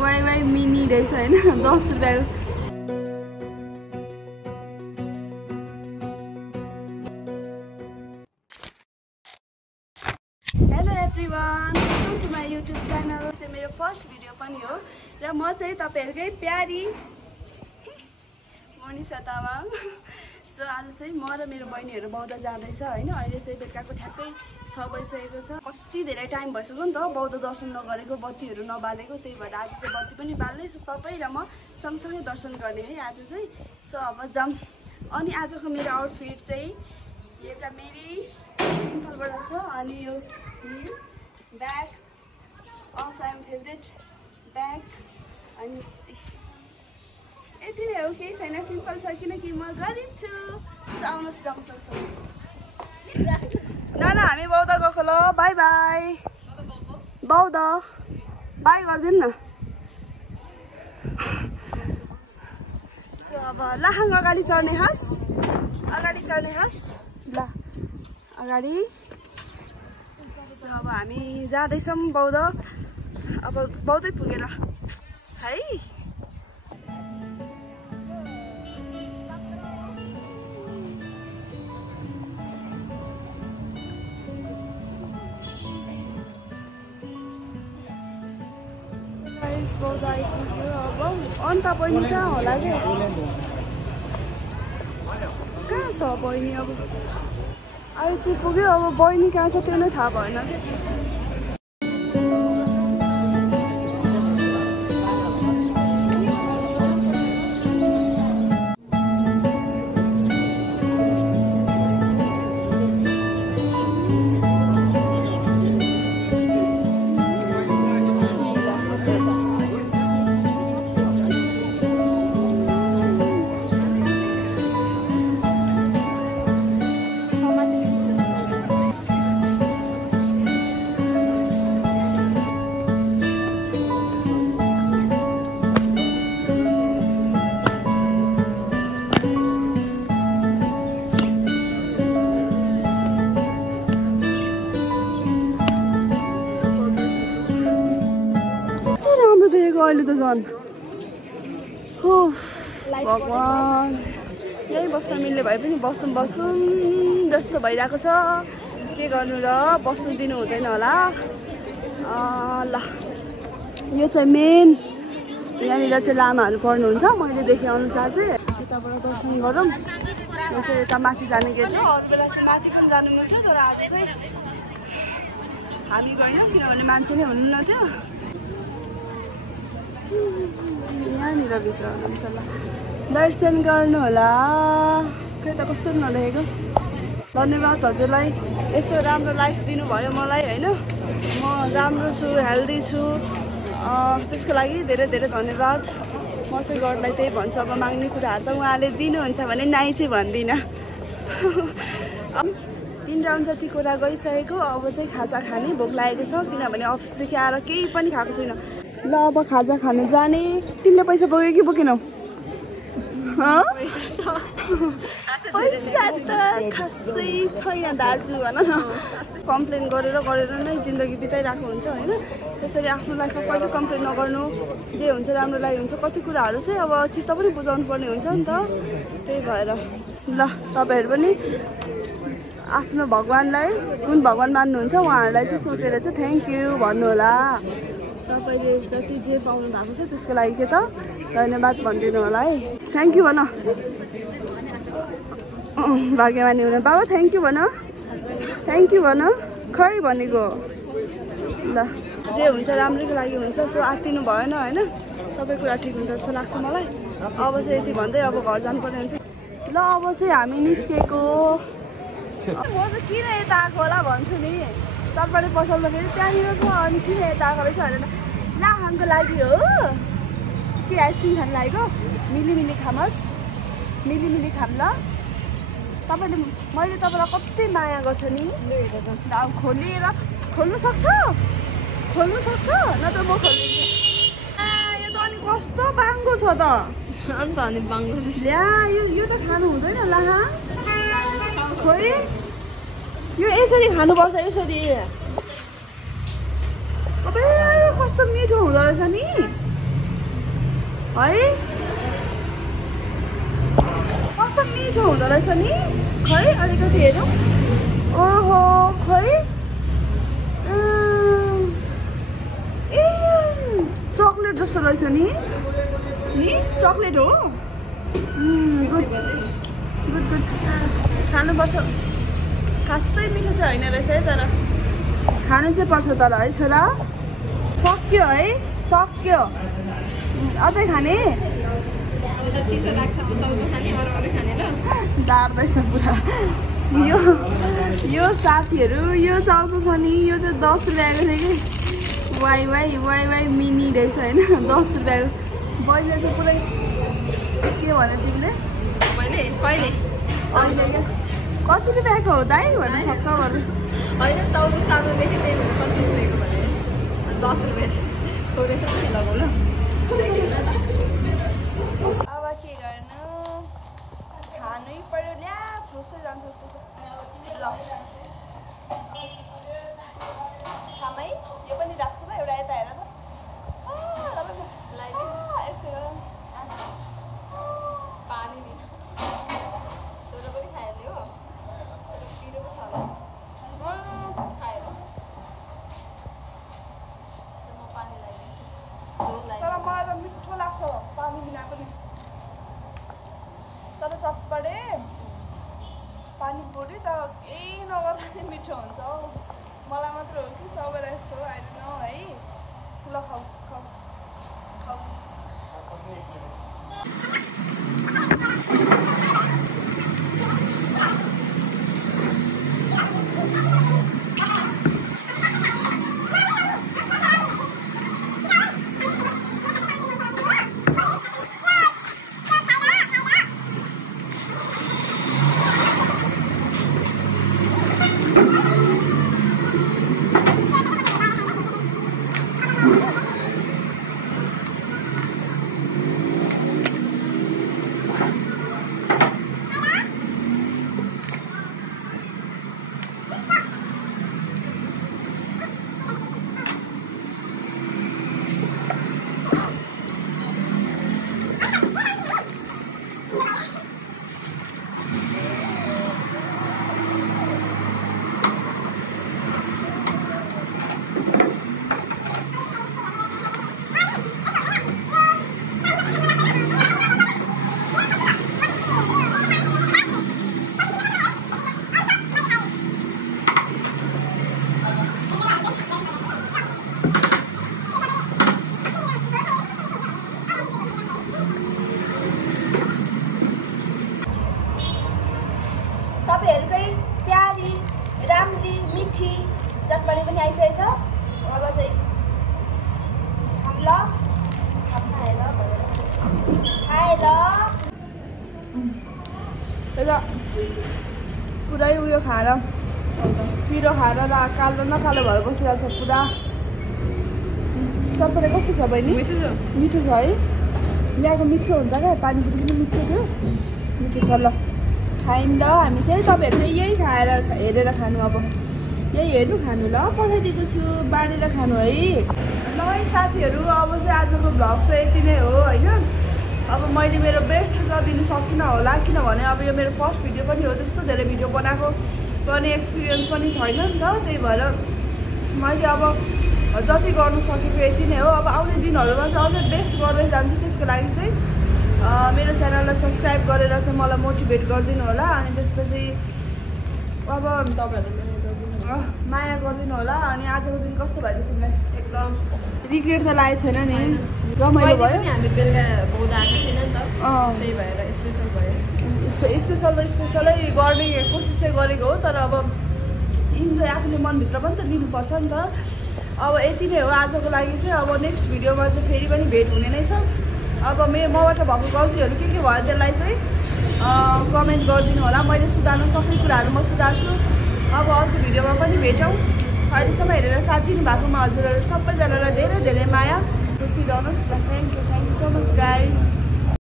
Why Wai mini रहेछ हैन 10 रुपैयाँको। Hello everyone, welcome to my YouTube channel. चाहिँ मेरो फर्स्ट भिडियो पनि हो र म चाहिँ तपाईहरुकै प्यारी मनिषा तामाङ। सो आज चाहिँ म र मेरो बहिनीहरु बौद्ध जाँदैछ हैन। अहिले चाहिँ बेलुकाको ठ्याक्कै 6 बजिसकेको छ। कति धेरै टाइम भइसक्यो नि त बौद्ध दर्शन नगरेको, बत्तीहरु नबालेको। त्यही भएर आज चाहिँ बत्ती पनि बाल्ने। सो तपाई र म सँगसँगै दर्शन गर्ने है आज चाहिँ। सो अब जाम। अनि आजको मेरो आउटफिट चाहिँ एउटा मेरी सिम्पलबाट छ। अनि यो hills bag, all time favourite bag. अनि यति नै हो, केही छैन, सिम्पल छ किनकि म गरिब छु। सो आउनुहोस् जाउँ सँगसँगै। नाना हामी बौद्ध गएको ल, बाई बाई। बौद्ध बाई गरिदिनु न। सो अब लाहाङ अगाडि चढ्ने हस्, अगाडि चढ्ने हस् ल, अगाडि। सो अब हामी जाँदैछौँ बौद्ध। अब बौद्धै पुगेर है। बौद्ध आइपुग्यो। अब अन्त बहिनी कहाँ होला कि, कहाँ छ बहिनी? अब आइपुग्यो। अब बहिनी कहाँ छ त्यो नै थाहा भएन कि। अहिले त झन् भगवान्, यही बस्न मिल्ने भए पनि बसौँ बसौँ जस्तो भइरहेको छ। के गर्नु र, बस्नु दिनु हुँदैन होला। ल यो चाहिँ मेन, यहाँनिर चाहिँ लामाहरू पढ्नुहुन्छ। मैले देखेँ अनुसार चाहिँ यताबाट दर्शन गरौँ। यो चाहिँ यता माथि जाने गेट हो। अरू बेला चाहिँ माथि पनि जानु मिल्छ, तर आज चाहिँ हामी गएनौँ किनभने मान्छे नै हुनुहुन्न थियो। यहाँनिर भित्र हुनुहुन्छ ल, दर्शन गर्नु होला। खै त कस्तो नदेखेको। धन्यवाद हजुरलाई, यस्तो राम्रो लाइफ दिनुभयो मलाई होइन। म राम्रो छु, हेल्दी छु, त्यसको लागि धेरै धेरै धन्यवाद। म चाहिँ गडलाई त्यही भन्छु, अब माग्ने कुराहरू त उहाँले दिनुहुन्छ भने नाइ चाहिँ भन्दिनँ। 3 राउन्ड जति कुरा गरिसकेको। अब चाहिँ खाजा खाने भोक लागेको छ किनभने अफिसदेखि आएर केही पनि खाएको छैन। ल अब खाजा खानु जाने। तिमीले पैसा बोक्यो कि बोकेनौ? पैसा त खासै छैन दाजु भन न। कम्प्लेन गरेर नै जिन्दगी बिताइरहेको हुन्छ होइन। त्यसरी आफ्नो लाइफमा कहिले कम्प्लेन नगर्नु, जे हुन्छ राम्रो लागि हुन्छ। कति कुराहरू चाहिँ अब चित्त पनि बुझाउनु पर्ने हुन्छ नि त। त्यही भएर ल तपाईँहरू पनि आफ्नो भगवान्लाई, कुन भगवान् मान्नुहुन्छ उहाँहरूलाई चाहिँ सोचेर चाहिँ थ्याङ्क यू भन्नु होला। तपाईँले जति जे पाउनु भएको छ त्यसको लागि के त धन्यवाद भनिदिनु होला है। थ्याङ्क यू भन भाग्यमानी हुनु। बाबा थ्याङ्क यू भन, थ्याङ्क यू भन। खै भनेको ल, जे हुन्छ राम्रैको लागि हुन्छ। सो आत्तिनु भएन होइन, सबै कुरा ठिक हुन्छ जस्तो लाग्छ मलाई। अब चाहिँ यति भन्दै अब घर जानुपर्ने हुन्छ। ल अब चाहिँ हामी निस्केको। म चाहिँ किन यता आएको होला भन्छु नि। चटपटे पसल्दाखेरि त्यहाँनिर छ, अनि किन यता आएको रहेछ भनेर लाहाङको लागि हो कि आइसक्रिम खानु लागेको। मिली खामोस्, मिली खाम ल। तपाईँले, मैले तपाईँलाई कति माया गर्छ नि। खोल्नु सक्छ नत्र म खोलिदिन्छु। यो त अनि कस्तो बाङ्गो छ त। अन्त अनि बाङ्गो ल्या, यो त खानु हुँदैन लाहाङ। खोइ यो यसरी खानुपर्छ, यसरी। अब कस्तो मिठो हुँदो रहेछ नि। है कस्तो मिठो हुँदो रहेछ नि खै अलिकति हेरौँ ओहो खै ए चक्लेट जस्तो रहेछ नि चक्लेट हो गुड गुड गुड खानुपर्छ खासै मिठो चाहिँ होइन रहेछ है तर खानु चाहिँ पर्छ तर है छोरा सक्यो है सक्यो अझै खाने डार्दैछ पुरा यो साथीहरू यो चाउचो छ नि यो चाहिँ 10 रुपियाँको थियो कि वाइ वाइ वाइ वाइ मिनी रहेछ होइन 10 रुपियाँको बहिनीले चाहिँ पुरै के भन्यो तिमीले कहिले कति रुपियाँको हो दाइ भन्नु छक्क भन्नु होइन 14 सानो बेसी त्यही कति रुपियाँको भने 10 रुपियाँ थोरै छ लगाउ ल अब के गर्नु खानै पर्यो ल्या फ्रुसै जान्छ जस्तो छ ल खामै यो पनि राख्छु ल एउटा यता हेर त यसो गर पानी दिन छोरो पनि खाइहाल्यो हो तर पिरो पो छ होला खाएर म पानी लगाइदिन्छु झोल तर मलाई त मिठो लाग्छ पानी बिना पनि तर चप्पडे पानी पुरी त केही नगर्दा नि मिठो हुन्छ हौ मलाई मात्र हो कि सबैलाई यस्तो हो आइडन नो है ल खाऊ खाऊ खाऊ तपाईँहरूकै प्यारी राम्री मिठी चटपटी पनि आइसकेको छ अब चाहिँ ल खाएर पुरै उयो खाएर पिरो खाएर र कालो नकालो भएर बसिरहेको छ पुरा चटपटे कस्तो छ बहिनी मिठो छ है ल्याएको मिठो हुन्छ क्या पानीपुरी पनि मिठो थियो मिठो छ ल खायौँ ल हामी चाहिँ तपाईँहरूले यही खाएर हेरेर खानु अब यही हेर्नु खानु ल पठाइदिएको छु बाँडेर खानु है ल है साथीहरू अब चाहिँ आजको भ्लग चाहिँ यति नै हो होइन अब मैले मेरो बेस्ट गरिदिनु सकिनँ होला किनभने अब यो मेरो फर्स्ट भिडियो पनि हो त्यस्तो धेरै भिडियो बनाएको गर्ने एक्सपिरियन्स पनि छैन नि त त्यही भएर मैले अब जति गर्नु सकेको यति नै हो अब आउने दिनहरूमा चाहिँ अझै बेस्ट गर्दै जान्छु त्यसको लागि चाहिँ मेरो च्यानललाई सब्सक्राइब गरेर चाहिँ मलाई मोटिभेट गरिदिनु होला अनि त्यसपछि अब माया गरिदिनु होला अनि आजको दिन कस्तो भयो तिमीलाई एकदम रिग्रेट त लागेको छैन नि रमाइलो भयो हामी बेलुका बहुत आएको थिएन नि त त्यही भएर स्पेसल भयो स्पेसलै गर्ने कोसिस चाहिँ गरेको हो तर अब इन्जोय आफूले मनभित्र पनि त लिनुपर्छ नि त अब यति नै हो आजको लागि चाहिँ अब नेक्स्ट भिडियोमा चाहिँ फेरि पनि भेट हुने नै छ अब मबाट भएको गल्तीहरू के भयो त्यसलाई चाहिँ कमेन्ट गरिदिनु होला मैले सुधार्न सक्ने कुराहरू म सुधार्छु अब अर्को भिडियोमा पनि भेटौँ अहिलेसम्म हेरेर साथ दिनु भएकोमा हजुरहरू सबैजनालाई धेरै धेरै माया खुसी रहनुहोस् ल thank you so much guys